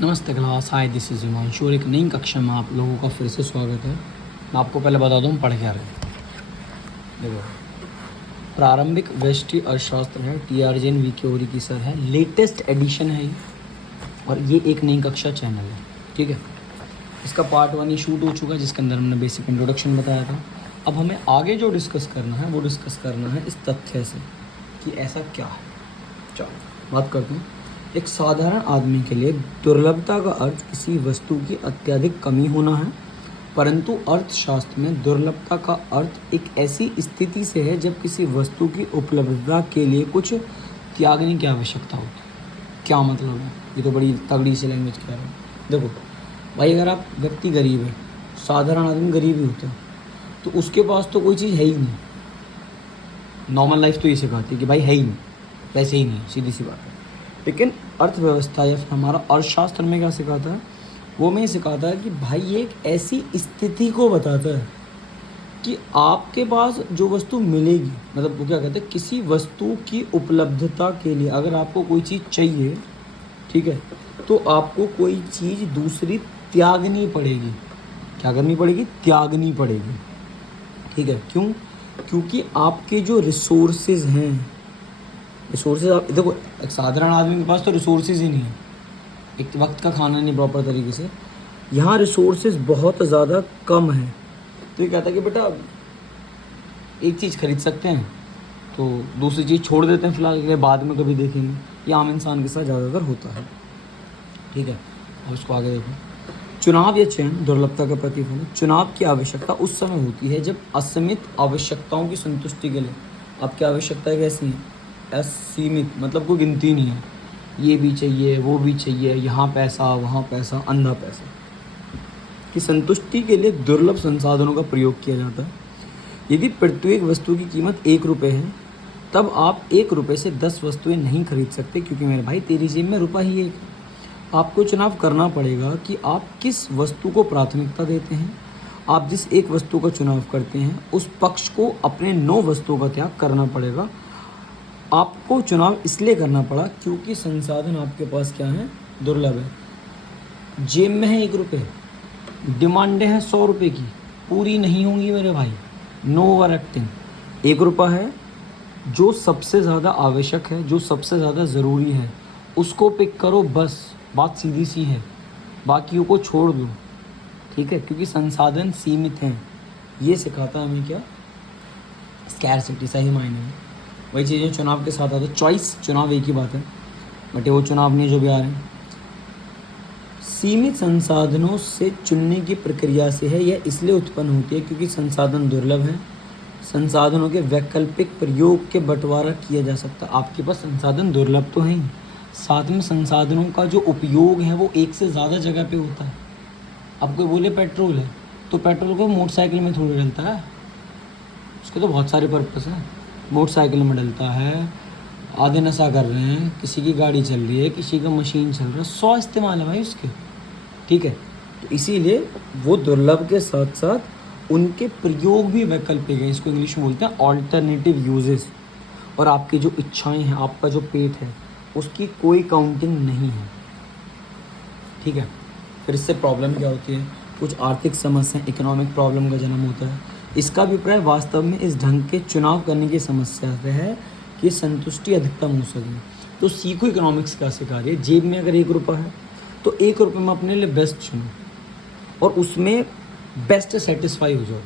नमस्ते class, hi this is Himanshu और एक नई कक्षा में आप लोगों का फिर से स्वागत है। मैं आपको पहले बता दूँ पढ़ क्या रहे। देखो, प्रारंभिक व्यष्टि अर्थशास्त्र है, TR जैन वी के ओरी की सर है, लेटेस्ट एडिशन है ये, और ये एक नई कक्षा चैनल है। ठीक है, इसका पार्ट 1 ये शूट हो चुका है जिसके अंदर हमने बेसिक इंट्रोडक्शन बताया था। अब हमें आगे जो डिस्कस करना है वो डिस्कस करना है इस तथ्य से कि ऐसा क्या है। चलो बात करते हैं। एक साधारण आदमी के लिए दुर्लभता का अर्थ किसी वस्तु की अत्यधिक कमी होना है, परंतु अर्थशास्त्र में दुर्लभता का अर्थ एक ऐसी स्थिति से है जब किसी वस्तु की उपलब्धता के लिए कुछ त्यागने की आवश्यकता होती है। क्या मतलब है? ये तो बड़ी तगड़ी सी लैंग्वेज कह रहा है। देखो भाई, अगर आप व्यक्ति गरीब है, साधारण आदमी गरीब ही होता है, तो उसके पास तो कोई चीज़ है ही नहीं। नॉर्मल लाइफ तो ये सिखाती है कि भाई है ही नहीं, वैसे ही नहीं, सीधी सी बात है। लेकिन अर्थव्यवस्था या फिर हमारा अर्थशास्त्र में क्या सिखाता है, वो में सिखाता है कि भाई ये एक ऐसी स्थिति को बताता है कि आपके पास जो वस्तु मिलेगी, मतलब वो क्या कहते हैं, किसी वस्तु की उपलब्धता के लिए अगर आपको कोई चीज़ चाहिए, ठीक है, तो आपको कोई चीज़ दूसरी त्यागनी पड़ेगी। क्या करनी पड़ेगी? त्यागनी पड़ेगी। ठीक है, क्यों? क्योंकि आपके जो रिसोर्सेज हैं, रिसोर्सेज आप देखो, एक साधारण आदमी के पास तो रिसोर्सेज ही नहीं है, एक वक्त का खाना नहीं प्रॉपर तरीके से, यहाँ रिसोर्सेज बहुत ज़्यादा कम है। तो ये कहता है कि बेटा एक चीज़ खरीद सकते हैं तो दूसरी चीज़ छोड़ देते हैं फिलहाल के लिए, बाद में कभी देखेंगे। ये आम इंसान के साथ ज़्यादातर होता है। ठीक है, अब उसको आगे देखो। चुनाव या चयन दुर्लभता का प्रतिफल है। चुनाव की आवश्यकता उस समय होती है जब असीमित आवश्यकताओं की संतुष्टि के लिए आपकी आवश्यकताएं कैसी हैं? असीमित, मतलब कोई गिनती नहीं है। ये भी चाहिए, वो भी चाहिए, यहाँ पैसा, वहाँ पैसा, अंधा पैसा की संतुष्टि के लिए दुर्लभ संसाधनों का प्रयोग किया जाता है। यदि प्रत्येक वस्तु की कीमत 1 रुपये है, तब आप 1 रुपये से 10 वस्तुएं नहीं खरीद सकते, क्योंकि मेरे भाई तेरी जेब में रुपया ही एक। आपको चुनाव करना पड़ेगा कि आप किस वस्तु को प्राथमिकता देते हैं। आप जिस एक वस्तु का चुनाव करते हैं उस पक्ष को अपने 9 वस्तुओं का त्याग करना पड़ेगा। आपको चुनाव इसलिए करना पड़ा क्योंकि संसाधन आपके पास क्या है? दुर्लभ है। जेब में है 1 रुपये, डिमांडें हैं 100 रुपये की, पूरी नहीं होंगी मेरे भाई, नो ओवर एक्टिंग। 1 रुपया है, जो सबसे ज़्यादा आवश्यक है, जो सबसे ज़्यादा ज़रूरी है, उसको पिक करो, बस बात सीधी सी है, बाकियों को छोड़ दो। ठीक है, क्योंकि संसाधन सीमित हैं। ये सिखाता हमें क्या? स्कैरसिटी, सही मायने में। वही चीज़ें चुनाव के साथ आता है। चॉइस, चुनाव एक ही बात है, बट वो चुनाव नहीं जो भी आ रहे हैं। सीमित संसाधनों से चुनने की प्रक्रिया से है, यह इसलिए उत्पन्न होती है क्योंकि संसाधन दुर्लभ है। संसाधनों के वैकल्पिक प्रयोग के बंटवारा किया जा सकता। आपके पास संसाधन दुर्लभ तो है ही, साथ में संसाधनों का जो उपयोग है वो एक से ज़्यादा जगह पे होता है। अब कोई बोले पेट्रोल है, तो पेट्रोल को मोटरसाइकिल में थोड़ी डलता है, उसके तो बहुत सारे पर्पस हैं। मोटरसाइकिल में डलता है, आधे नशा कर रहे हैं, किसी की गाड़ी चल रही है, किसी का मशीन चल रहा है, 100 इस्तेमाल है भाई उसके। ठीक है, तो इसीलिए वो दुर्लभ के साथ साथ उनके प्रयोग भी वैकल्पिक हैं। इसको इंग्लिश में बोलते हैं ऑल्टरनेटिव यूजेस। और आपकी जो इच्छाएं हैं, आपका जो पेट है, उसकी कोई काउंटिंग नहीं है। ठीक है, फिर इससे प्रॉब्लम क्या होती है? कुछ आर्थिक समस्या, इकोनॉमिक प्रॉब्लम का जन्म होता है। इसका अभिप्राय वास्तव में इस ढंग के चुनाव करने की समस्या से है कि संतुष्टि अधिकतम हो सके। तो सीखो इकोनॉमिक्स का सिखाइए। जेब में अगर 1 रुपया है तो 1 रुपये में अपने लिए बेस्ट चुनो और उसमें बेस्ट सेटिस्फाई हो जाओ।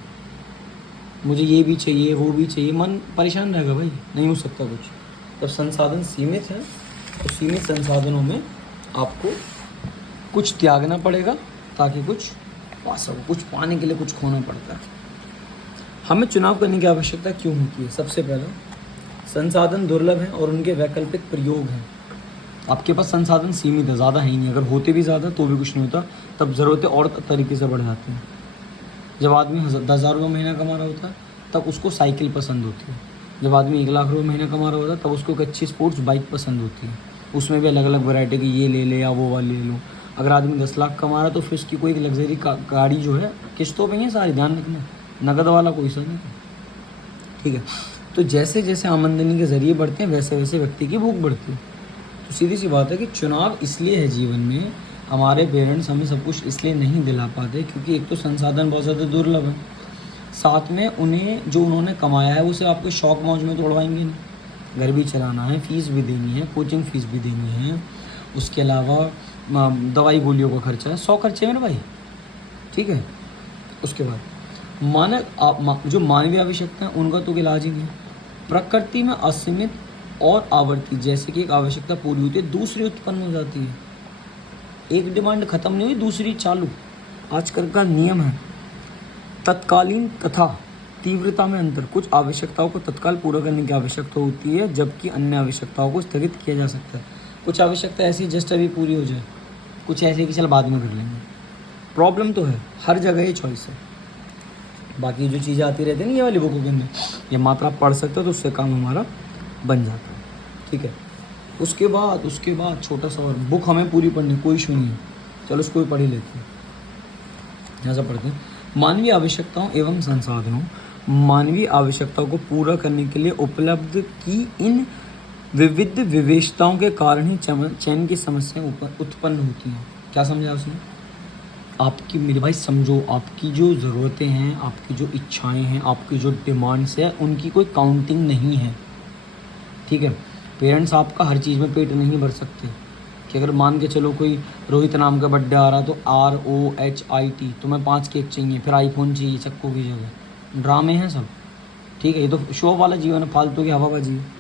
मुझे ये भी चाहिए, वो भी चाहिए, मन परेशान रहेगा भाई, नहीं हो सकता कुछ। जब संसाधन सीमित है तो सीमित संसाधनों में आपको कुछ त्यागना पड़ेगा ताकि कुछ पा सको। कुछ पाने के लिए कुछ खोना पड़ता है। हमें चुनाव करने की आवश्यकता क्यों होती है? सबसे पहले संसाधन दुर्लभ हैं और उनके वैकल्पिक प्रयोग हैं। आपके पास संसाधन सीमित है, ज़्यादा है ही नहीं। अगर होते भी ज़्यादा तो भी कुछ नहीं होता, तब ज़रूरतें और तरीके से बढ़ जाती हैं। जब आदमी 10,000 रुपये महीना कमा रहा होता है तब उसको साइकिल पसंद होती है। जब आदमी 1 लाख रुपये महीना कमा रहा होता है तब उसको एक अच्छी स्पोर्ट्स बाइक पसंद होती है। उसमें भी अलग अलग वैरायटी की, ये ले ले या वो वाली ले लो। अगर आदमी 10 लाख कमा रहा है तो फिर उसकी कोई एक लग्जरी गाड़ी जो है किस्तों पे ही है सारी, ध्यान रखना, नगद वाला कोई सा नहीं। ठीक है, तो जैसे जैसे आमदनी के ज़रिए बढ़ते हैं वैसे वैसे व्यक्ति की भूख बढ़ती है। तो सीधी सी बात है कि चुनाव इसलिए है जीवन में हमारे पेरेंट्स हमें सब कुछ इसलिए नहीं दिला पाते क्योंकि एक तो संसाधन बहुत ज़्यादा दुर्लभ है, साथ में उन्हें जो उन्होंने कमाया है उसे आपको शौक मौज में तोड़वाएंगे नहीं। घर भी चलाना है, फीस भी देनी है, कोचिंग फीस भी देनी है, उसके अलावा दवाई गोलियों का खर्चा है, 100 खर्चे मेरे भाई, ठीक है। उसके बाद जो मानवीय आवश्यकता है उनका तो इलाज ही नहीं। प्रकृति में असीमित और आवर्ती, जैसे कि एक आवश्यकता पूरी होती है दूसरी उत्पन्न हो जाती है, एक डिमांड खत्म नहीं हुई दूसरी चालू, आजकल का नियम है। तत्कालीन तथा तीव्रता में अंतर, कुछ आवश्यकताओं को तत्काल पूरा करने की आवश्यकता होती है जबकि अन्य आवश्यकताओं को स्थगित किया जा सकता है। कुछ आवश्यकता ऐसी जस्ट अभी पूरी हो जाए, कुछ ऐसे कि चल बाद में कर लेंगे। प्रॉब्लम तो है, हर जगह ये चॉइस है। बाकी जो चीज़ें आती रहती है ना ये वाली बुकों के अंदर, ये मात्रा आप पढ़ सकते हो तो उससे काम हमारा बन जाता है, ठीक है। उसके बाद छोटा सा और, बुक हमें पूरी पढ़नी, कोई इशू नहीं है, चलो उसको भी पढ़ ही लेते हैं। यहाँ से पढ़ते हैं, मानवीय आवश्यकताओं एवं संसाधनों, मानवीय आवश्यकताओं को पूरा करने के लिए उपलब्ध की इन विविध विशेषताओं के कारण ही चयन की समस्याएं उत्पन्न होती हैं। क्या समझा उसने? आपकी, मेरे भाई समझो, आपकी जो ज़रूरतें हैं, आपकी जो इच्छाएं हैं, आपकी जो डिमांड्स है, उनकी कोई काउंटिंग नहीं है, ठीक है। पेरेंट्स आपका हर चीज़ में पेट नहीं भर सकते कि अगर मान के चलो कोई रोहित नाम का बर्थडे आ रहा तो ROHIT, तुम्हें 5 केक चाहिए, फिर आईफोन चाहिए चक्कों की जगह, ड्रामे हैं सब, ठीक है। ये तो शो वाला जीवन है, फालतू की हवाबाजी है।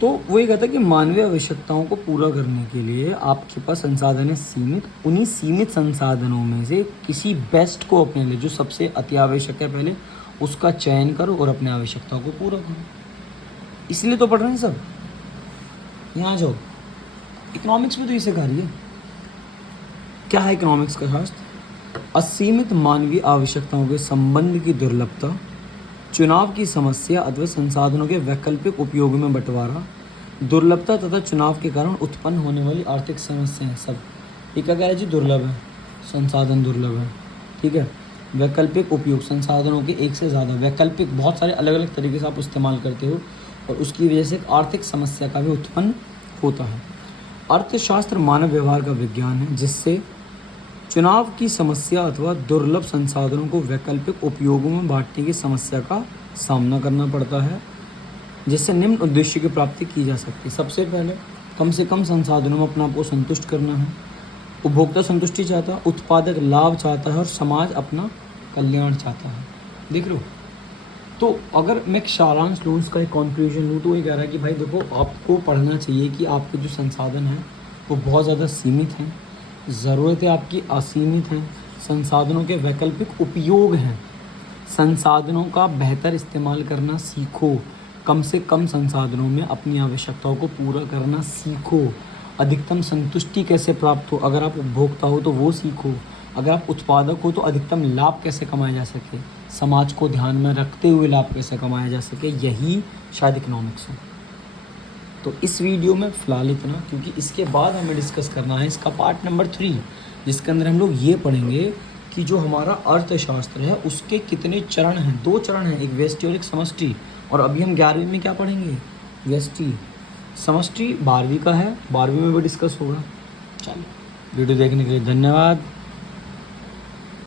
तो वो ये कहता है कि मानवीय आवश्यकताओं को पूरा करने के लिए आपके पास संसाधन है सीमित, उन्हीं सीमित संसाधनों में से किसी बेस्ट को अपने लिए, जो सबसे अति आवश्यक है पहले उसका चयन करो और अपने आवश्यकताओं को पूरा करो। इसलिए तो पढ़ रहे हैं सब। यहाँ जाओ, इकोनॉमिक्स में तो इसे सिखा रही है। क्या है इकोनॉमिक्स का शास्त्र? असीमित मानवीय आवश्यकताओं के संबंध की दुर्लभता, चुनाव की समस्या अथवा संसाधनों के वैकल्पिक उपयोग में बंटवारा, दुर्लभता तथा चुनाव के कारण उत्पन्न होने वाली आर्थिक समस्याएं, सब ये क्या कह रहा है जी? दुर्लभ है, संसाधन दुर्लभ है, ठीक है। वैकल्पिक उपयोग, संसाधनों के एक से ज़्यादा वैकल्पिक, बहुत सारे अलग अलग तरीके से आप इस्तेमाल करते हो और उसकी वजह से आर्थिक समस्या का भी उत्पन्न होता है। अर्थशास्त्र मानव व्यवहार का विज्ञान है जिससे चुनाव की समस्या अथवा दुर्लभ संसाधनों को वैकल्पिक उपयोगों में बांटने की समस्या का सामना करना पड़ता है, जिससे निम्न उद्देश्य की प्राप्ति की जा सकती है। सबसे पहले कम से कम संसाधनों में अपने आप को संतुष्ट करना है। उपभोक्ता संतुष्टि चाहता है, उत्पादक लाभ चाहता है और समाज अपना कल्याण चाहता है। देख लो, तो अगर मैं सारांश लूँ, उसका एक कंक्लूजन लूँ, तो ये कह रहा है कि भाई देखो, आपको पढ़ना चाहिए कि आपके जो संसाधन हैं वो बहुत ज़्यादा सीमित हैं, ज़रूरतें आपकी असीमित हैं, संसाधनों के वैकल्पिक उपयोग हैं, संसाधनों का बेहतर इस्तेमाल करना सीखो, कम से कम संसाधनों में अपनी आवश्यकताओं को पूरा करना सीखो, अधिकतम संतुष्टि कैसे प्राप्त हो, अगर आप उपभोक्ता हो तो वो सीखो, अगर आप उत्पादक हो तो अधिकतम लाभ कैसे कमाया जा सके, समाज को ध्यान में रखते हुए लाभ कैसे कमाया जा सके, यही शायद इकोनॉमिक्स है। तो इस वीडियो में फ़िलहाल इतना, क्योंकि इसके बाद हमें डिस्कस करना है इसका पार्ट नंबर 3, जिसके अंदर हम लोग ये पढ़ेंगे कि जो हमारा अर्थशास्त्र है उसके कितने चरण हैं। 2 चरण हैं, एक व्यष्टि और एक समष्टि। और अभी हम 11वीं में क्या पढ़ेंगे? व्यष्टि। समष्टि 12वीं का है, 12वीं में भी डिस्कस होगा। चलो, वीडियो देखने के लिए धन्यवाद।